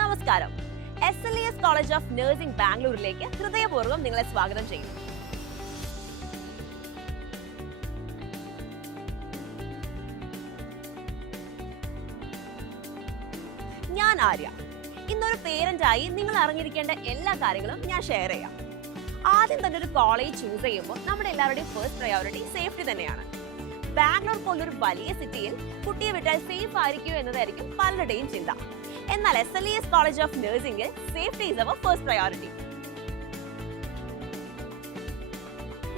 നമസ്കാരം. SLES college of nursing ബാംഗ്ലൂരിലേക്ക് ഹൃദയപൂർവ്വം നിങ്ങളെ സ്വാഗതം ചെയ്യുന്നു. ഞാൻ ആര്യ. ഇന്നൊരു പേരന്റായി നിങ്ങൾ അറിഞ്ഞിരിക്കേണ്ട എല്ലാ കാര്യങ്ങളും ഞാൻ ഷെയർ ചെയ്യാം. ആദ്യം തന്നെ ഒരു കോളേജ് ചൂസ് ചെയ്യുമ്പോൾ നമ്മുടെ എല്ലാവരുടെയും ഫസ്റ്റ് പ്രയോറിറ്റി സേഫ്റ്റി തന്നെയാണ്. ബാംഗ്ലൂർ പോലൊരു വലിയ സിറ്റിയിൽ കുട്ടിയെ വിട്ടാൽ സേഫ് ആയിരിക്കുമോ എന്നതായിരിക്കും പലരുടെയും ചിന്ത. എന്നാൽ SLES കോളേജ് ഓഫ് നഴ്സിംഗിൽ safety is our first priority.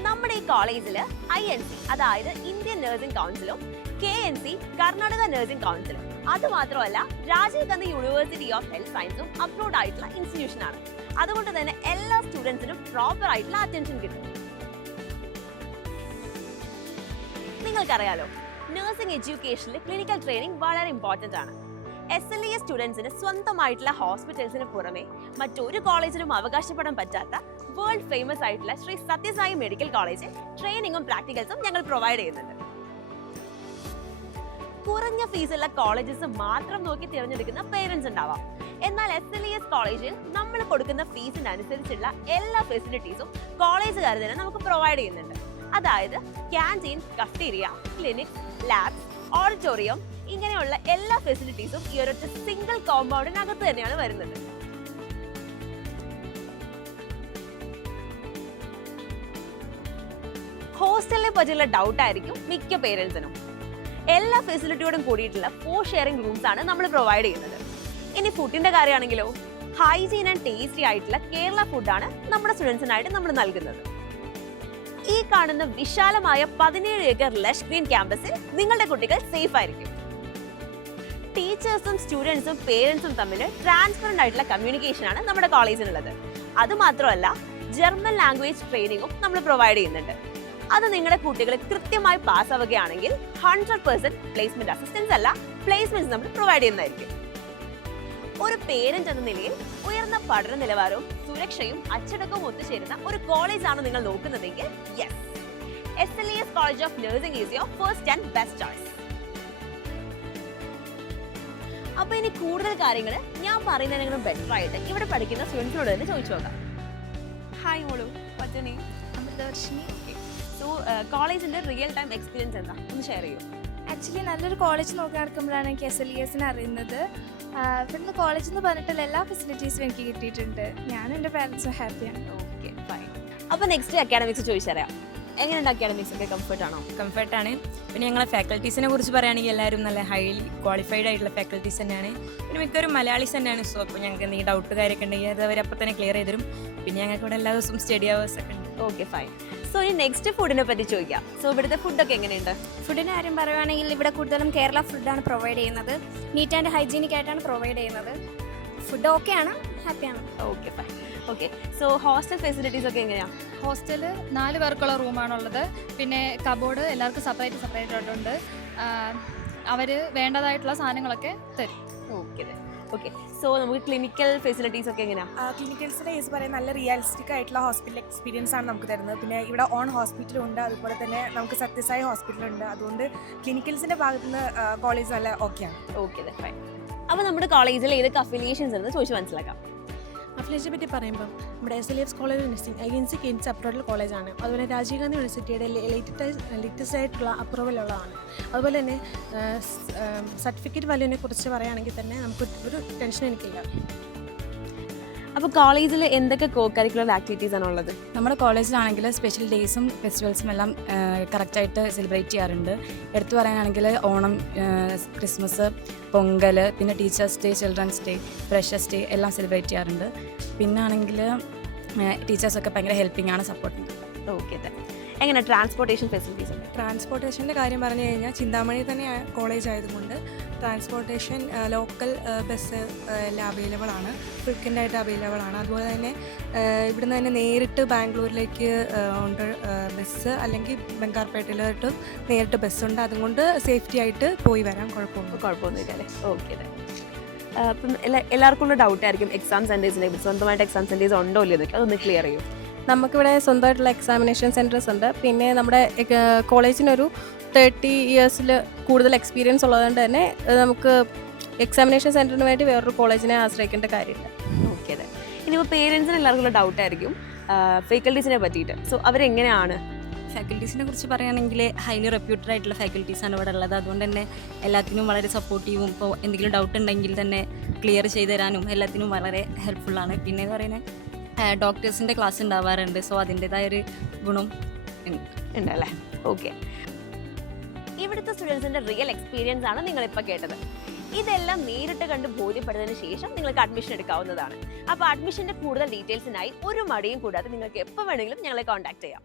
നമ്മുടെ ഈ കോളേജിൽ INC അതായത് ഇന്ത്യൻ നഴ്സിംഗ് കൗൺസിലും KNC കർണാടക നഴ്സിംഗ് കൗൺസിലും അതുമാത്രമല്ല Rajiv Gandhi university of health സയൻസും അപ്രൂവ്ഡ് ആയിട്ടുള്ള ഇൻസ്റ്റിറ്റ്യൂഷൻ ആണ്. അതുകൊണ്ട് തന്നെ എല്ലാ സ്റ്റുഡൻസിനും പ്രോപ്പർ ആയിട്ടുള്ള അറ്റൻഷൻ കിട്ടും. നിങ്ങൾക്കറിയാലോ, നഴ്സിംഗ് എഡ്യൂക്കേഷനിൽ ക്ലിനിക്കൽ ട്രെയിനിങ് വളരെ ഇമ്പോർട്ടന്റ് ആണ്. SLES സ്റ്റുഡൻസിന് സ്വന്തമായിട്ടുള്ള ഹോസ്പിറ്റൽസിന് പുറമെ മറ്റൊരു കോളേജിലും അവകാശപ്പെടാൻ പറ്റാത്ത വേൾഡ് ഫേമസ് ആയിട്ടുള്ള ശ്രീ സത്യസായി മെഡിക്കൽ കോളേജ് ട്രെയിനിങ്ങും പ്രാക്ടിക്കൽസും ഞങ്ങൾ പ്രൊവൈഡ് ചെയ്യുന്നുണ്ട്. കുറഞ്ഞ ഫീസുള്ള കോളേജസ് മാത്രം നോക്കി തിരഞ്ഞെടുക്കുന്ന പേരൻസ് ഉണ്ടാവാം. എന്നാൽ SLES കോളേജിൽ നമ്മൾ കൊടുക്കുന്ന ഫീസിനനുസരിച്ചുള്ള എല്ലാ ഫെസിലിറ്റീസും കോളേജുകാർ തന്നെ നമുക്ക് പ്രൊവൈഡ് ചെയ്യുന്നുണ്ട്. അതായത് canteen, cafeteria, clinic, labs, auditorium ഇങ്ങനെയുള്ള എല്ലാ ഫെസിലിറ്റീസും ഈ ഒരൊറ്റ സിംഗിൾ കോമ്പൗണ്ടിനകത്ത് തന്നെയാണ് വരുന്നത്. ഹോസ്റ്റലിനെ പറ്റിയുള്ള ഡൗട്ട് ആയിരിക്കും മിക്ക പേരൻസിനും. എല്ലാ ഫെസിലിറ്റിയോടും കൂടിയിട്ടുള്ള 4 ഷെയറിംഗ് റൂംസ് ആണ് നമ്മൾ പ്രൊവൈഡ് ചെയ്യുന്നത്. ഇനി ഫുഡിന്റെ കാര്യമാണെങ്കിലോ ഹൈജീൻ ആൻഡ് ടേസ്റ്റി ആയിട്ടുള്ള കേരള ഫുഡാണ് നമ്മുടെ സ്റ്റുഡൻസിനായിട്ട് നമ്മൾ നൽകുന്നത്. ഈ കാണുന്ന വിശാലമായ 17 ഏക്കർ ലഷ് ഗ്രീൻ ക്യാമ്പസിൽ നിങ്ങളുടെ കുട്ടികൾ സേഫ് ആയിരിക്കും. ടീച്ചേഴ്സും സ്റ്റുഡൻസും പേരൻസും തമ്മിൽ ട്രാൻസ്പെറന്റ് ആയിട്ടുള്ള കമ്മ്യൂണിക്കേഷൻ ആണ് നമ്മുടെ കോളേജിനുള്ളത്. അതുമാത്രമല്ല ജർമ്മൻ ലാംഗ്വേജ് ട്രെയിനിങ്ങും നമ്മൾ പ്രൊവൈഡ് ചെയ്യുന്നുണ്ട്. അത് നിങ്ങളുടെ കുട്ടികൾ കൃത്യമായി പാസ് ആവുകയാണെങ്കിൽ 100% പ്ലേസ്മെന്റ് അസിസ്റ്റൻസ് അല്ല, പ്ലേസ്മെന്റ്സ് നമ്മൾ പ്രൊവൈഡ് ചെയ്യുന്നതായിരിക്കും. ഒരു പേരന്റ് എന്ന നിലയിൽ ഉയർന്ന പഠന നിലവാരവും സുരക്ഷയും അച്ചടക്കവും ഒത്തുചേരുന്ന ഒരു കോളേജാണ് നിങ്ങൾ നോക്കുന്നതെങ്കിൽ yes, SLES college of nursing is your first and best choice. അപ്പൊ ഇനി കൂടുതൽ കാര്യങ്ങൾ ഞാൻ പറയുന്നതിനും ബെറ്റർ ആയിട്ട് ഇവിടെ പഠിക്കുന്ന സ്റ്റുഡൻസിനോട് തന്നെ ചോദിച്ചു നോക്കാം. ഹായ് മോളു, പറ്റണി അമൃതവർഷിനി. സോ കോളേജിന്റെ റിയൽ ടൈം എക്സ്പീരിയൻസ് എന്താ ഒന്ന് ഷെയർ ചെയ്യൂ. ആക്ച്വലി നല്ലൊരു കോളേജ് നോക്കി നടക്കുമ്പോഴാണ് എനിക്ക് SLESനെ അറിയുന്നത്. ഇവിടുന്ന് കോളേജിൽ നിന്ന് പറഞ്ഞിട്ടുള്ള എല്ലാ ഫെസിലിറ്റീസും എനിക്ക് കിട്ടിയിട്ടുണ്ട്. ഞാനും എൻ്റെ പാരൻസും ഹാപ്പിയാണ്. Okay fine. അപ്പൊ നെക്സ്റ്റ് അക്കാഡമിക്സ് ചോദിച്ചറിയാം. എങ്ങനെയുണ്ട് അക്കാഡമിക്സ് ഒക്കെ? കംഫർട്ടാണോ? കംഫർട്ടാണ്. പിന്നെ ഞങ്ങളെ ഫാക്കൽറ്റീസിനെ കുറിച്ച് പറയുകയാണെങ്കിൽ എല്ലാവരും നല്ല ഹൈലി ക്വാളിഫൈഡ് ആയിട്ടുള്ള ഫാക്കൽറ്റീസ് തന്നെയാണ്. പിന്നെ മിക്കവരും മലയാളീസ് തന്നെയാണ്. സോ അപ്പോൾ ഞങ്ങൾക്ക് എന്തെങ്കിലും ഡൗട്ട് കാര്യമൊക്കെ ഉണ്ടെങ്കിൽ അത് അവരപ്പോൾ തന്നെ ക്ലിയർ ചെയ്ത് തരും. പിന്നെ ഞങ്ങൾക്ക് ഇവിടെ എല്ലാ ദിവസവും സ്റ്റഡി അവേഴ്സ് ഒക്കെ ഉണ്ട്. Okay fine. സോ ഇനി നെക്സ്റ്റ് ഫുഡിനെ പറ്റി ചോദിക്കാം. സോ ഇവിടുത്തെ ഫുഡൊക്കെ എങ്ങനെയുണ്ട്? ഫുഡിൻ്റെ കാര്യം പറയുകയാണെങ്കിൽ ഇവിടെ കൂടുതലും കേരള ഫുഡാണ് പ്രൊവൈഡ് ചെയ്യുന്നത്. നീറ്റ് ആൻഡ് ഹൈജീനിക് ആയിട്ടാണ് പ്രൊവൈഡ് ചെയ്യുന്നത്. ഫുഡ് ഓക്കെയാണ്, ഹാപ്പിയാണ്. Okay fine. Okay, so hostel facilities ഒക്കെ എങ്ങനെയാണ്? ഹോസ്റ്റല് 4 പേർക്കുള്ള റൂമാണുള്ളത്. പിന്നെ കബോർഡ് എല്ലാവർക്കും സെപ്പറേറ്റ് ആയിട്ടുണ്ട്. അവർ വേണ്ടതായിട്ടുള്ള സാധനങ്ങളൊക്കെ തരും. ഓക്കെ സോ നമുക്ക് ക്ലിനിക്കൽ ഫെസിലിറ്റീസ് ഒക്കെ എങ്ങനെയാണ്? ക്ലിനിക്കൽസിൻ്റെ കേസ് പറയാൻ നല്ല റിയലിസ്റ്റിക് ആയിട്ടുള്ള ഹോസ്പിറ്റൽ എക്സ്പീരിയൻസ് ആണ് നമുക്ക് തരുന്നത്. പിന്നെ ഇവിടെ ഓൺ ഹോസ്പിറ്റലുണ്ട്, അതുപോലെ തന്നെ നമുക്ക് സത്യസായി ഹോസ്പിറ്റലുണ്ട്. അതുകൊണ്ട് ക്ലിനിക്കൽസിൻ്റെ ഭാഗത്ത് നിന്ന് കോളേജ് നല്ല ഓക്കെയാണ്. Okay fine. അപ്പോൾ നമ്മുടെ കോളേജിൽ ഏതൊക്കെ അഫിലിയേഷൻസ് എന്ന് ചോദിച്ച് മനസ്സിലാക്കാം. അഫിലിയേഷനെ പറ്റി പറയുമ്പം നമ്മുടെ SLES college of nursing INC KNC approval കോളേജാണ്. അതുപോലെ രാജീവ് ഗാന്ധി യൂണിവേഴ്സിറ്റിയുടെ ലേറ്റസ്റ്റ് ആയിട്ടുള്ള അപ്രൂവൽ ഉള്ളതാണ്. അതുപോലെ തന്നെ സർട്ടിഫിക്കറ്റ് വാല്യൂവിനെ കുറിച്ച് പറയുകയാണെങ്കിൽ തന്നെ നമുക്ക് ഒരു ടെൻഷൻ എനിക്കില്ല. അപ്പോൾ കോളേജിൽ എന്തൊക്കെ കോ കരിക്കുലർ ആക്ടിവിറ്റീസ് ആണ് ഉള്ളത്? നമ്മുടെ കോളേജിലാണെങ്കിൽ സ്പെഷ്യൽ ഡേയ്സും ഫെസ്റ്റിവൽസും എല്ലാം കറക്റ്റായിട്ട് സെലിബ്രേറ്റ് ചെയ്യാറുണ്ട്. എടുത്തു പറയാനാണെങ്കിൽ ഓണം, ക്രിസ്മസ്, പൊങ്കൽ, പിന്നെ teachers day, children's day, freshers day എല്ലാം സെലിബ്രേറ്റ് ചെയ്യാറുണ്ട്. പിന്നെ ആണെങ്കിൽ ടീച്ചേഴ്സൊക്കെ ഭയങ്കര ഹെൽപ്പിംഗ് ആണ്, സപ്പോർട്ടിങ്. ഓക്കെ, എങ്ങനെ ട്രാൻസ്പോർട്ടേഷൻ ഫെസിലിറ്റീസ് ഉണ്ട്? ട്രാൻസ്പോർട്ടേഷൻ്റെ കാര്യം പറഞ്ഞു കഴിഞ്ഞാൽ ചിന്താമണി തന്നെ കോളേജ് ആയതുകൊണ്ട് ട്രാൻസ്പോർട്ടേഷൻ ലോക്കൽ ബസ് എല്ലാം അവൈലബിൾ ആണ്, ഫ്രീക്വൻ്റ് ആയിട്ട് അവൈലബിൾ ആണ്. അതുപോലെ തന്നെ ഇവിടുന്ന് തന്നെ നേരിട്ട് ബാംഗ്ലൂരിലേക്ക് ഉണ്ട് ബസ്, അല്ലെങ്കിൽ ബംഗാർപേട്ടയിലോട്ട് നേരിട്ട് ബസ്സുണ്ട്. അതുകൊണ്ട് സേഫ്റ്റി ആയിട്ട് പോയി വരാൻ കുഴപ്പമൊന്നുമില്ല അല്ലേ? ഓക്കെ. അപ്പം എല്ലാവർക്കും ഉള്ള ഡൗട്ടായിരിക്കും എക്സാം സെൻറ്റേഴ്സിനെ പറ്റി. സ്വന്തമായിട്ട് എക്സാം സെൻറ്റേഴ്സ് ഉണ്ടോ ഇല്ലയോ എന്നൊക്കെ അതൊന്ന് ക്ലിയർ ചെയ്യും. നമുക്കിവിടെ സ്വന്തമായിട്ടുള്ള എക്സാമിനേഷൻ സെൻറ്റേഴ്സ് ഉണ്ട്. പിന്നെ നമ്മുടെ കോളേജിനൊരു 30 ഇയേഴ്സിൽ കൂടുതൽ എക്സ്പീരിയൻസ് ഉള്ളതുകൊണ്ട് തന്നെ നമുക്ക് എക്സാമിനേഷൻ സെൻറ്ററിന് വേണ്ടി വേറൊരു കോളേജിനെ ആശ്രയിക്കേണ്ട കാര്യമില്ല. ഓക്കെ അതെ. ഇനിയിപ്പോൾ പേരൻസിന് എല്ലാവർക്കും ഡൗട്ട് ആയിരിക്കും ഫാക്കൽറ്റീസിനെ പറ്റിയിട്ട്. സോ അവരെങ്ങനെയാണ്? ഫാക്കൽറ്റീസിനെ കുറിച്ച് പറയുകയാണെങ്കിൽ ഹൈലി റെപ്യൂട്ടഡ് ആയിട്ടുള്ള ഫാക്കൽറ്റീസാണ് ഇവിടെ ഉള്ളത്. അതുകൊണ്ട് തന്നെ എല്ലാത്തിനും വളരെ സപ്പോർട്ടീവും, ഇപ്പോൾ എന്തെങ്കിലും ഡൗട്ട് ഉണ്ടെങ്കിൽ തന്നെ ക്ലിയർ ചെയ്ത് തരാനും എല്ലാത്തിനും വളരെ ഹെൽപ്ഫുള്ളാണ്. പിന്നെ എന്ന് പറയുന്നത് ഡോക്ടേഴ്സിൻ്റെ ക്ലാസ് ഉണ്ടാവാറുണ്ട്. സോ അതിൻ്റെതായൊരു ഗുണം ഉണ്ടല്ലേ? ഓക്കെ. ഇവിടുത്തെ സ്റ്റുഡൻസിൻ്റെ റിയൽ എക്സ്പീരിയൻസ് ആണ് നിങ്ങളിപ്പോൾ കേട്ടത്. ഇതെല്ലാം നേരിട്ട് കണ്ട് ബോധ്യപ്പെട്ടതിന് ശേഷം നിങ്ങൾക്ക് അഡ്മിഷൻ എടുക്കാവുന്നതാണ്. അപ്പോൾ അഡ്മിഷൻ്റെ കൂടുതൽ ഡീറ്റെയിൽസിനായി ഒരു മടിയും കൂടാതെ നിങ്ങൾക്ക് എപ്പോൾ വേണമെങ്കിലും ഞങ്ങളെ കോൺടാക്ട് ചെയ്യാം.